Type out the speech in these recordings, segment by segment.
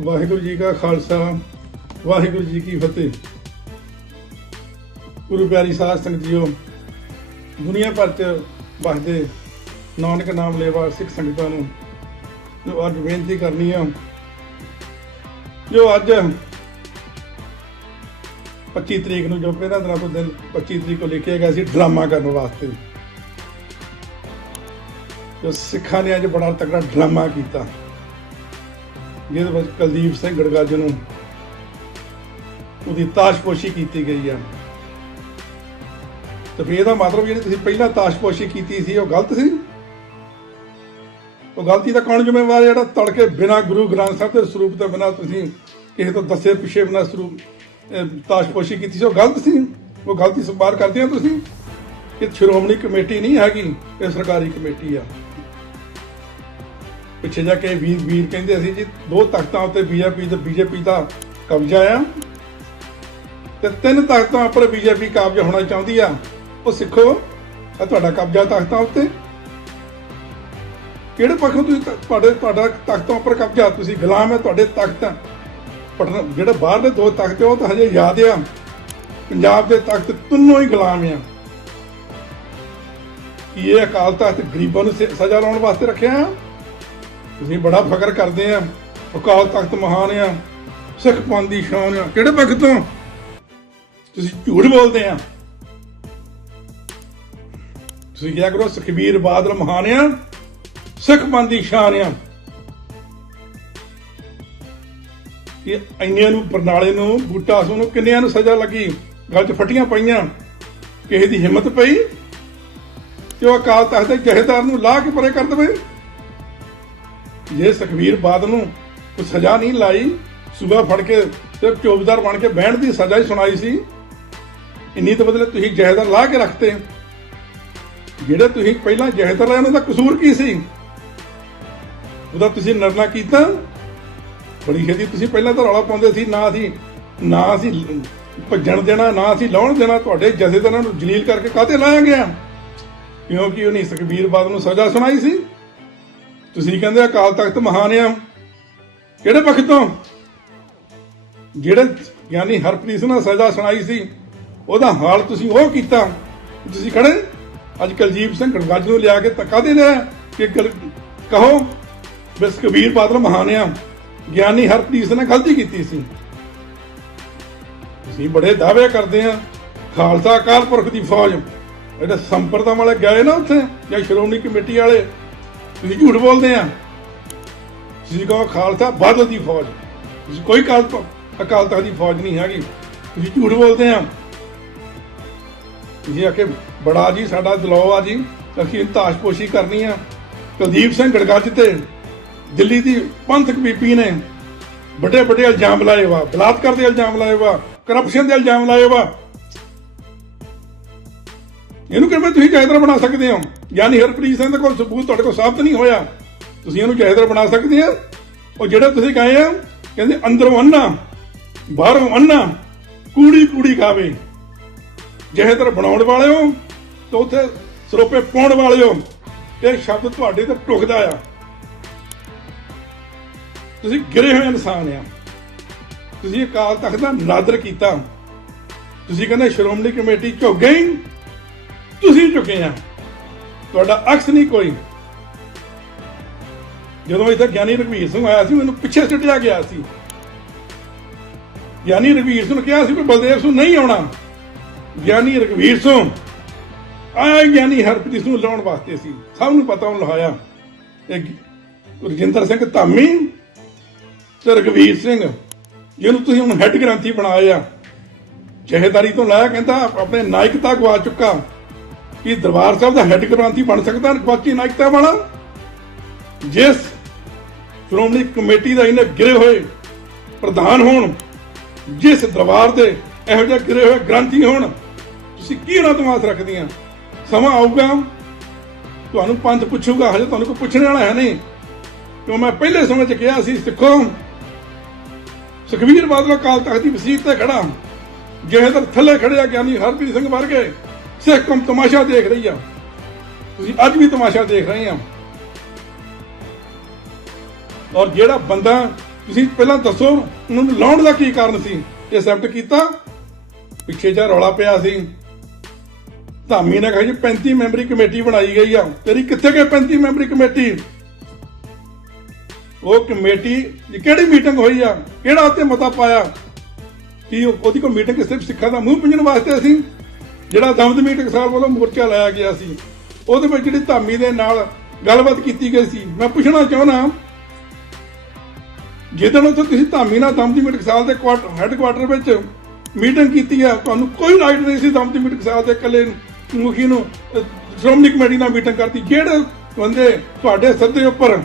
ਵਾਹਿਗੁਰੂ ਜੀ ਕਾ ਖਾਲਸਾ, ਵਾਹਿਗੁਰੂ ਜੀ ਕੀ ਫਤਿਹ। ਗੁਰੂ ਪਿਆਰੀ ਸਾਧ ਸੰਗਤ ਜੀਓ, ਦੁਨੀਆ ਭਰ ਚ ਵਸਦੇ ਨਾਨਕ ਨਾਮ ਲੇਵਾ ਸਿੱਖ ਸੰਗਤਾਂ ਨੂੰ, ਜੋ ਅੱਜ ਬੇਨਤੀ ਕਰਨੀ ਆ, ਜੋ ਅੱਜ 25 ਤਰੀਕ ਨੂੰ ਜੋ ਪਹਿਲਾਂ ਦਿਨਾਂ ਤੋਂ ਦਿਨ 25 ਤਰੀਕ ਨੂੰ ਲਿਖਿਆ ਗਿਆ ਸੀ, ਡਰਾਮਾ ਕਰਨ ਵਾਸਤੇ। ਜੋ ਸਿੱਖਾਂ ਨੇ ਅੱਜ ਬੜਾ ਤਕੜਾ ਡਰਾਮਾ ਕੀਤਾ। ਜਿਹਦੇ ਵਿੱਚ ਕੁਲਦੀਪ ਸਿੰਘ ਗੜਗੱਜ ਨੂੰ ਉਹਦੀ ਤਾਸ਼ਪੋਸ਼ੀ ਕੀਤੀ ਗਈ ਆ। ਤੇ ਫਿਰ ਇਹਦਾ ਮਤਲਬ ਜਿਹੜੀ ਤੁਸੀਂ ਪਹਿਲਾਂ ਤਾਸ਼ਪੋਸ਼ੀ ਕੀਤੀ ਸੀ, ਉਹ ਗਲਤ ਸੀ? ਉਹ ਗਲਤੀ ਦਾ ਕੌਣ ਜ਼ਿੰਮੇਵਾਰ ਜਿਹੜਾ ਤੜਕੇ ਬਿਨਾ ਗੁਰੂ ਗ੍ਰੰਥ ਸਾਹਿਬ ਦੇ ਸਰੂਪ ਤੋਂ ਬਿਨਾ ਤੁਸੀਂ ਕਿਸੇ ਤੋਂ ਦੱਸੇ ਪਿਛੇ ਬਿਨਾ ਸਰੂਪ ਤਾਸ਼ਪੋਸ਼ੀ ਕੀਤੀ ਸੀ, ਉਹ ਗਲਤ ਸੀ? ਉਹ ਗਲਤੀ ਸਵਾਰ ਕਰਦੇ ਆ ਤੁਸੀਂ? ਇਹ ਸ਼੍ਰੋਮਣੀ ਕਮੇਟੀ ਨਹੀਂ ਹੈਗੀ, ਇਹ ਸਰਕਾਰੀ ਕਮੇਟੀ ਆ। ਪਿੱਛੇ ਜਾ ਕੇ ਵੀਰ ਵੀਰ ਕਹਿੰਦੇ ਅਸੀਂ ਜੀ ਦੋ ਤਖਤਾਂ ਉੱਤੇ ਬੀਜੇਪੀ ਤੇ ਬੀਜੇਪੀ ਦਾ ਕਬਜ਼ਾ ਆ। ਤੇ ਤਿੰਨ ਤਖਤਾਂ ਉੱਪਰ ਬੀਜੇਪੀ ਕਾਬਜ ਹੋਣਾ ਚਾਹੁੰਦੀ ਆ। ਉਹ ਸਿੱਖੋ ਆ ਤੁਹਾਡਾ ਕਬਜ਼ਾ ਤਖਤਾਂ ਉੱਤੇ। ਕਿਹੜੇ ਪੱਖੋਂ ਤੁਸੀਂ ਤੁਹਾਡੇ ਤੁਹਾਡਾ ਤਖਤਾਂ ਉੱਪਰ ਕਬਜ਼ਾ? ਤੁਸੀਂ ਗੁਲਾਮ ਹੈ ਤੁਹਾਡੇ ਤਖਤ ਪਟਨਾ ਜਿਹੜੇ ਬਾਹਰ ਦੇ ਦੋ ਤਖਤ ਉਹ ਤਾਂ ਹਜੇ ਯਾਦ ਆ। ਪੰਜਾਬ ਦੇ ਤਖਤ ਤਿੰਨੋਂ ਹੀ ਗੁਲਾਮ ਆ। ਕੀ ਇਹ ਅਕਾਲ ਤਖਤ ਗਰੀਬਾਂ ਨੂੰ ਸਜ਼ਾ ਲਾਉਣ ਵਾਸਤੇ ਰੱਖਿਆ ਆ? ਤੁਸੀਂ ਬੜਾ ਫਖਰ ਕਰਦੇ ਆ। ਅਕਾਲ ਤਖਤ ਮਹਾਨ ਆ। ਸਿੱਖ ਪੰਥ ਦੀ ਸ਼ਾਨ ਆ। ਕਿਹੜੇ ਪੱਖ ਤੋਂ? ਤੁਸੀਂ ਝੂਠ ਬੋਲਦੇ ਆ। ਤੁਸੀਂ ਕਿਹਾ ਕਰੋ ਸੁਖਬੀਰ ਬਾਦਲ ਮਹਾਨ ਆ। ਸਿੱਖ ਪੰਥ ਦੀ ਸ਼ਾਨ ਆ। ਇਹ ਇੰਨਿਆਂ ਨੂੰ, ਬਰਨਾਲੇ ਨੂੰ, ਬੂਟਾ ਸੋ ਨੂੰ ਕਿੰਨਿਆਂ ਨੂੰ ਸਜ਼ਾ ਲੱਗੀ? ਗੱਲ 'ਚ ਫੱਟੀਆਂ ਪਈਆਂ। ਕਿਸੇ ਦੀ ਹਿੰਮਤ ਪਈ? ਤੇ ਉਹ ਅਕਾਲ ਤਖਤ ਦੇ ਜਹੇਦਾਰ ਨੂੰ ਲਾਹ ਕੇ ਪਰੇ ਕਰ ਦੇਵੇ। ਜੇ ਸੁਖਬੀਰ ਬਾਦਲ ਨੂੰ ਕੋਈ ਸਜ਼ਾ ਨਹੀਂ ਲਾਈ, ਸੂਬਾ ਫੜ ਕੇ ਤੇ ਚੌਬਦਾਰ ਬਣ ਕੇ ਬਹਿਣ ਦੀ ਸਜ਼ਾ ਹੀ ਸੁਣਾਈ ਸੀ, ਇੰਨੀ ਤੋਂ ਬਦਲੇ ਤੁਸੀਂ ਜਹੇਦਾਰ ਲਾ ਕੇ ਰੱਖਤੇ। ਜਿਹੜੇ ਤੁਸੀਂ ਪਹਿਲਾਂ ਜਹੇਦਾਰ ਲਾਇਆ ਉਹਨਾਂ ਦਾ ਕਸੂਰ ਕੀ ਸੀ? ਉਹਦਾ ਤੁਸੀਂ ਨਿਰਣਾ ਕੀਤਾ। ਬੜੀ ਛੇਤੀ ਤੁਸੀਂ ਪਹਿਲਾਂ ਤਾਂ ਰੌਲਾ ਪਾਉਂਦੇ ਸੀ, ਨਾ ਅਸੀਂ ਨਾ ਅਸੀਂ ਭੱਜਣ ਦੇਣਾ, ਨਾ ਅਸੀਂ ਲਾਉਣ ਦੇਣਾ, ਤੁਹਾਡੇ ਜਥੇਦਾਰਾਂ ਨੂੰ ਜਲੀਲ ਕਰਕੇ ਕਾਹਤੇ ਲਾਇਆ ਗਿਆ? ਕਿਉਂਕਿ ਉਹਨੇ ਸੁਖਬੀਰ ਬਾਦਲ ਨੂੰ ਸਜ਼ਾ ਸੁਣਾਈ ਸੀ। ਤੁਸੀਂ ਕਹਿੰਦੇ ਅਕਾਲ ਤਖਤ ਮਹਾਨ ਆ। ਕਿਹੜੇ ਪੱਖ ਤੋਂ? ਜਿਹੜੇ ਯਾਨੀ ਹਰਪ੍ਰੀਤ ਸਿੰਘ ਨੂੰ ਸਜ਼ਾ ਸੁਣਾਈ ਸੀ, ਉਹਦਾ ਹਾਲ ਤੁਸੀਂ ਉਹ ਕੀਤਾ। ਤੁਸੀਂ ਖੜੇ? ਅੱਜ ਕੁਲਜੀਤ ਸਿੰਘ ਗੜਗੱਜ ਨੂੰ ਲਿਆ ਕੇ ਧੱਕਾ ਦੇ ਲਿਆ ਕਿ ਕਹੋ, ਬਸ ਕਬੀਰ ਬਾਦਲ ਮਹਾਨ ਆ। ਗਿਆਨੀ ਹਰਪ੍ਰੀਤ ਸਿੰਘ ਨੇ ਗਲਤੀ ਕੀਤੀ ਸੀ। ਤੁਸੀਂ ਬੜੇ ਦਾਅਵੇ ਕਰਦੇ ਆ। ਖਾਲਸਾ ਅਕਾਲ ਪੁਰਖ ਦੀ ਫੌਜ। ਜਿਹੜੇ ਸੰਪਰਦਾ ਵਾਲੇ ਗਏ ਨਾ ਉੱਥੇ, ਜਾਂ ਸ਼੍ਰੋਮਣੀ ਕਮੇਟੀ ਵਾਲੇ ਤੁਸੀਂ ਝੂਠ ਬੋਲਦੇ ਆ। ਤੁਸੀਂ ਕਹੋ ਖਾਲਸਾ ਬਾਦਲ ਦੀ ਫੌਜ। ਤੁਸੀਂ ਕੋਈ ਕਾਲ ਅਕਾਲ ਤਖਤ ਦੀ ਫੌਜ ਨਹੀਂ ਹੈਗੀ। ਤੁਸੀਂ ਝੂਠ ਬੋਲਦੇ ਆ। ਤੁਸੀਂ ਆਖੇ, ਬੜਾ ਜੀ, ਸਾਡਾ ਦਲਾਓ ਆ ਜੀ। ਅਸੀਂ ਤਾਸ਼ਪੋਸ਼ੀ ਕਰਨੀ ਆ। ਕੁਲਦੀਪ ਸਿੰਘ ਗੜਗੱਜ ਤੇ ਦਿੱਲੀ ਦੀ ਪੰਥਕ ਬੀਬੀ ਨੇ ਵੱਡੇ ਵੱਡੇ ਇਲਜ਼ਾਮ ਲਾਏ ਵਾ। ਬਲਾਤਕਾਰ ਦੇ ਇਲਜ਼ਾਮ ਲਾਏ ਵਾ। ਕਰਪਸ਼ਨ ਦੇ ਇਲਜ਼ਾਮ ਲਾਏ ਵਾ। ਇਹਨੂੰ ਕਹਿੰਦੇ ਤੁਸੀਂ ਜਾਇਦਾਰ ਬਣਾ ਸਕਦੇ ਹੋ। ਯਾਨੀ ਹਰਪ੍ਰੀਤ ਸਿੰਘ ਦੇ ਕੋਲ ਸਬੂਤ ਤੁਹਾਡੇ ਕੋਲ ਸਾਬਤ ਨਹੀਂ ਹੋਇਆ। ਤੁਸੀਂ ਇਹਨੂੰ ਜਾਇਦਾਰ ਬਣਾ ਸਕਦੇ ਆ ਉਹ ਜਿਹੜੇ ਤੁਸੀਂ ਕਹੇ ਆ, ਕਹਿੰਦੇ ਅੰਦਰੋਂ ਅੰਨਾ ਬਾਹਰੋਂ ਅੰਨਾ ਕੂੜੀ ਕੂੜੀ ਖਾਵੇ। ਜਾਇਦਾਰ ਬਣਾਉਣ ਵਾਲਿਓ ਤੇ ਉੱਥੇ ਸਰੋਪੇ ਪਾਉਣ ਵਾਲਿਓ ਇਹ ਸ਼ਬਦ ਤੁਹਾਡੇ ਤੇ ਟੁਕਦਾ ਆ। ਤੁਸੀਂ ਗਿਰੇ ਹੋਏ ਇਨਸਾਨ ਆ। ਤੁਸੀਂ ਅਕਾਲ ਤਖਤ ਦਾ ਨਾਦਰ ਕੀਤਾ। ਤੁਸੀਂ ਕਹਿੰਦੇ ਸ਼੍ਰੋਮਣੀ ਕਮੇਟੀ ਝੁਕ ਗਈ ਤੁਸੀਂ ਚੁੱਕੇ ਆ। ਤੁਹਾਡਾ ਅਕਸ ਨਹੀਂ ਕੋਈ। ਜਦੋਂ ਇੱਥੇ ਗਿਆਨੀ ਰਘਵੀਰ ਸਿੰਘ ਆਇਆ ਸੀ, ਮੈਨੂੰ ਪਿੱਛੇ ਸਿੱਟਿਆ ਗਿਆ ਸੀ। ਗਿਆਨੀ ਰਘਵੀਰ ਸਿੰਘ ਨੂੰ ਕਿਹਾ ਸੀ ਕਿ ਬਲਦੇਵ ਸਿੰਘ ਨਹੀਂ ਆਉਣਾ। ਗਿਆਨੀ ਰਘਵੀਰ ਸਿੰਘ ਆਇਆ ਗਿਆਨੀ ਹਰਪ੍ਰੀਤ ਸਿੰਘ ਨੂੰ ਲਾਉਣ ਵਾਸਤੇ ਸੀ। ਸਭ ਨੂੰ ਪਤਾ ਉਹਨੂੰ ਲਹਾਇਆ ਇਹ ਰਜਿੰਦਰ ਸਿੰਘ ਧਾਮੀ ਤੇ ਰਘਵੀਰ ਸਿੰਘ, ਜਿਹਨੂੰ ਤੁਸੀਂ ਹੁਣ ਹੈੱਡ ਗ੍ਰੰਥੀ ਬਣਾਇਆ ਜਹੇਦਾਰੀ ਤੋਂ ਲਾਇਆ ਕਹਿੰਦਾ, ਆਪਣੇ ਨਾਇਕਤਾ ਗਵਾ ਚੁੱਕਾ। ਕਿ ਦਰਬਾਰ ਸਾਹਿਬ ਦਾ ਹੈੱਡ ਗ੍ਰੰਥੀ ਬਣ ਸਕਦਾ ਗਵਾਚੀ ਨਾਇਕਤਾ ਵਾਲਾ? ਜਿਸ ਸ਼੍ਰੋਮਣੀ ਕਮੇਟੀ ਦਾ ਇਹਨੇ ਗਿਰੇ ਹੋਏ ਪ੍ਰਧਾਨ ਹੋਣ, ਜਿਸ ਦਰਬਾਰ ਦੇ ਇਹੋ ਜਿਹੇ ਗਿਰੇ ਹੋਏ ਗ੍ਰੰਥੀ ਹੋਣ, ਤੁਸੀਂ ਕੀ ਉਹਨਾਂ ਤੋਂ ਆਸ ਰੱਖਦੀਆਂ? ਸਮਾਂ ਆਊਗਾ, ਤੁਹਾਨੂੰ ਪੰਥ ਪੁੱਛੂਗਾ, ਹਜੇ ਤੁਹਾਨੂੰ ਕੋਈ ਪੁੱਛਣ ਵਾਲਾ ਹੈ ਨਹੀਂ। ਕਿਉਂ ਮੈਂ ਪਹਿਲੇ ਸਮੇਂ 'ਚ ਕਿਹਾ ਸੀ, ਸਿੱਖੋ ਸੁਖਵੀਰ ਬਾਦਲ ਅਕਾਲ ਤਖਤ ਦੀ ਵਸੀਤ ਤੇ ਖੜਾ ਜਿਹਦਰ ਥੱਲੇ ਖੜਿਆ ਗਿਆਨੀ ਹਰਪ੍ਰੀਤ ਸਿੰਘ ਵਰਗੇ ਸਿੱਖ ਕੌਮ ਤਮਾਸ਼ਾ ਦੇਖ ਰਹੀ ਆ। ਤੁਸੀਂ ਅੱਜ ਵੀ ਤਮਾਸ਼ਾ ਦੇਖ ਰਹੇ ਆ। ਔਰ ਜਿਹੜਾ ਬੰਦਾ, ਤੁਸੀਂ ਪਹਿਲਾਂ ਦੱਸੋ, ਉਹਨਾਂ ਨੂੰ ਲਾਉਣ ਦਾ ਕੀ ਕਾਰਨ ਸੀ? ਇਹ ਐਕਸੈਪਟ ਕੀਤਾ? ਪਿੱਛੇ ਜਾ ਰੌਲਾ ਪਿਆ ਸੀ। ਧਾਮੀ ਨੇ ਕਿਹਾ ਜੀ 35 ਮੈਂਬਰੀ ਕਮੇਟੀ ਬਣਾਈ ਗਈ ਆ। ਤੇਰੀ ਕਿੱਥੇ ਗਈ 35 ਮੈਂਬਰੀ ਕਮੇਟੀ? ਉਹ ਕਮੇਟੀ ਦੀ ਕਿਹੜੀ ਮੀਟਿੰਗ ਹੋਈ ਆ? ਕਿਹੜਾ ਤੇ ਮਤਾ ਪਾਇਆ? ਕੀ ਉਹਦੀ ਕੋਈ ਮੀਟਿੰਗ ਸਿਰਫ ਸਿੱਖਾਂ ਦਾ ਮੂੰਹ ਪਿੰਜਣ ਵਾਸਤੇ ਸੀ? ਜਿਹੜਾ ਦਮਦਮੀ ਟਕਸਾਲ ਵੱਲੋਂ ਮੋਰਚਾ ਲਾਇਆ ਗਿਆ ਸੀ, ਉਹਦੇ ਵਿੱਚ ਜਿਹੜੀ ਧਾਮੀ ਦੇ ਨਾਲ ਗੱਲਬਾਤ ਕੀਤੀ ਗਈ ਸੀ। ਮੈਂ ਪੁੱਛਣਾ ਚਾਹੁੰਦਾ ਜਿੱਦਣ ਉੱਥੇ ਤੁਸੀਂ ਧਾਮੀ ਨਾਲ ਦਮਦਮੀ ਟਕਸਾਲ ਦੇ ਹੈੱਡਕੁਆਟਰ ਵਿੱਚ ਮੀਟਿੰਗ ਕੀਤੀ ਹੈ ਤੁਹਾਨੂੰ ਕੋਈ ਰਾਈਟ ਨਹੀਂ ਸੀ ਦਮਦਮੀ ਟਕਸਾਲ ਦੇ ਇਕੱਲੇ ਮੁਖੀ ਨੂੰ ਸ਼੍ਰੋਮਣੀ ਕਮੇਟੀ ਨਾਲ ਮੀਟਿੰਗ ਕਰਤੀ। ਜਿਹੜੇ ਬੰਦੇ ਤੁਹਾਡੇ ਸੱਦੇ ਉੱਪਰ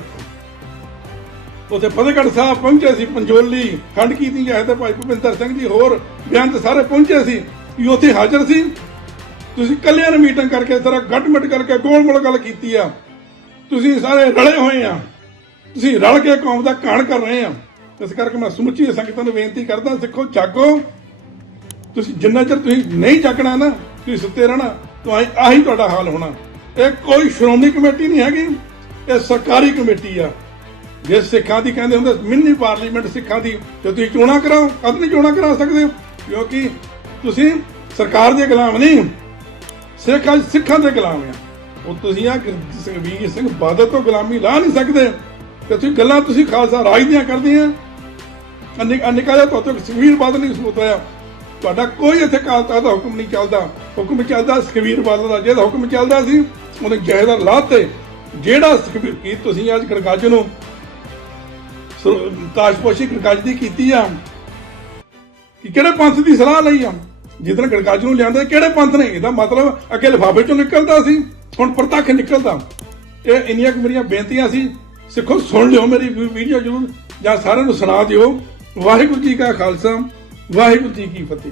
ਉਥੇ ਫਤਿਹਗੜ੍ਹ ਸਾਹਿਬ ਪਹੁੰਚੇ ਸੀ, ਪੰਜੋਲੀ ਖੰਡ ਕੀਤੀ ਜਾਏ ਤੇ ਭਾਈ ਭੁਪਿੰਦਰ ਸਿੰਘ ਜੀ, ਹੋਰ ਬੇਅੰਤ ਸਾਰੇ ਪਹੁੰਚੇ ਸੀ ਕਿ ਉੱਥੇ ਹਾਜ਼ਰ ਸੀ। ਤੁਸੀਂ ਕੱਲਿਆਂ ਨੇ ਮੀਟਿੰਗ ਕਰਕੇ ਸਾਰਾ ਗੱਟ-ਮਿਟ ਕਰਕੇ ਗੋਲ-ਮੋਲ ਗੱਲ ਕੀਤੀ ਆ। ਤੁਸੀਂ ਸਾਰੇ ਰਲੇ ਹੋਏ ਆ। ਤੁਸੀਂ ਰਲ ਕੇ ਕੌਮ ਦਾ ਕਾਣ ਕਰ ਰਹੇ ਆ। ਇਸ ਕਰਕੇ ਮੈਂ ਸਮੁੱਚੀ ਸੰਗਤਾਂ ਨੂੰ ਬੇਨਤੀ ਕਰਦਾ, ਸਿੱਖੋ, ਜਾਗੋ। ਤੁਸੀਂ ਜਿੰਨਾ ਚਿਰ ਤੁਸੀਂ ਨਹੀਂ ਜਾਗਣਾ ਨਾ, ਤੁਸੀਂ ਸੁੱਤੇ ਰਹਿਣਾ ਤਾਂ ਆਹੀ- ਤੁਹਾਡਾ ਹਾਲ ਹੋਣਾ। ਇਹ ਕੋਈ ਸ਼੍ਰੋਮਣੀ ਕਮੇਟੀ ਨਹੀਂ ਹੈਗੀ, ਇਹ ਸਰਕਾਰੀ ਕਮੇਟੀ ਆ। ਜੇ ਸਿੱਖਾਂ ਦੀ ਕਹਿੰਦੇ ਹੁੰਦੇ, ਮਿੰਨੀ ਪਾਰਲੀਮੈਂਟ ਸਿੱਖਾਂ ਦੀ, ਤੇ ਤੁਸੀਂ ਚੋਣਾਂ ਕਰਾਓ, ਕਦ ਨਹੀਂ ਚੋਣਾਂ ਕਰਾ ਸਕਦੇ ਹੋ? ਕਿਉਂਕਿ ਤੁਸੀਂ ਸਰਕਾਰ ਦੇ ਗੁਲਾਮ ਨਹੀਂ। ਸਿੱਖ ਅੱਜ ਸਿੱਖਾਂ ਦੇ ਗੁਲਾਮ ਆ। ਉਹ ਤੁਸੀਂ ਆ ਵੀਰ ਸਿੰਘ ਬਾਦਲ ਤੋਂ ਗੁਲਾਮੀ ਲਾ ਨਹੀਂ ਸਕਦੇ। ਤੇ ਤੁਸੀਂ ਗੱਲਾਂ ਤੁਸੀਂ ਖਾਲਸਾ ਰਾਜ ਦੀਆਂ ਕਰਦੇ ਆ ਅੰਨੇ ਨਿਕਾ ਜਿਹਾ ਤੁਹਾਡੇ ਸੁਖਵੀਰ ਬਾਦਲ ਨਹੀਂ ਸੂਤ ਹੋਇਆ ਤੁਹਾਡਾ ਕੋਈ ਇੱਥੇ ਕਾਲਤਾ ਦਾ ਹੁਕਮ ਨਹੀਂ ਚੱਲਦਾ। ਹੁਕਮ ਚੱਲਦਾ ਸੁਖਵੀਰ ਬਾਦਲ ਦਾ। ਜਿਹਦਾ ਹੁਕਮ ਚੱਲਦਾ ਸੀ, ਉਹਨੇ ਜਾਇਦਾਦ ਲਾਤੇ ਜਿਹੜਾ ਸੁਖਬੀਰ ਕੀ ਤੁਸੀਂ ਅੱਜ ਗੜਗੱਜ ਨੂੰ ਤਾਸ਼ਪੋਸ਼ੀ ਗੜਗੱਜ ਦੀ ਕੀਤੀ ਆ, ਕਿ ਕਿਹੜੇ ਪੰਥ ਦੀ ਸਲਾਹ ਲਈ ਆ? ਜਿੱਦਣ ਗੜਗੱਜ ਨੂੰ ਲਿਆਂਦੇ, ਕਿਹੜੇ ਪੰਥ ਨੇ? ਇਹਦਾ ਮਤਲਬ ਅੱਗੇ ਲਿਫਾਫੇ ਚੋਂ ਨਿਕਲਦਾ ਸੀ, ਹੁਣ ਪ੍ਰਤੱਖ ਨਿਕਲਦਾ। ਇਹ ਇੰਨੀਆਂ ਕੁ ਮੇਰੀਆਂ ਬੇਨਤੀਆਂ ਸੀ, ਸਿੱਖੋ, ਸੁਣ ਲਿਓ ਮੇਰੀ ਵੀਡੀਓ ਜਰੂਰ, ਜਾਂ ਸਾਰਿਆਂ ਨੂੰ ਸੁਣਾ ਦਿਓ। ਵਾਹਿਗੁਰੂ ਜੀ ਕਾ ਖਾਲਸਾ, ਵਾਹਿਗੁਰੂ ਜੀ ਕੀ ਫਤਿਹ।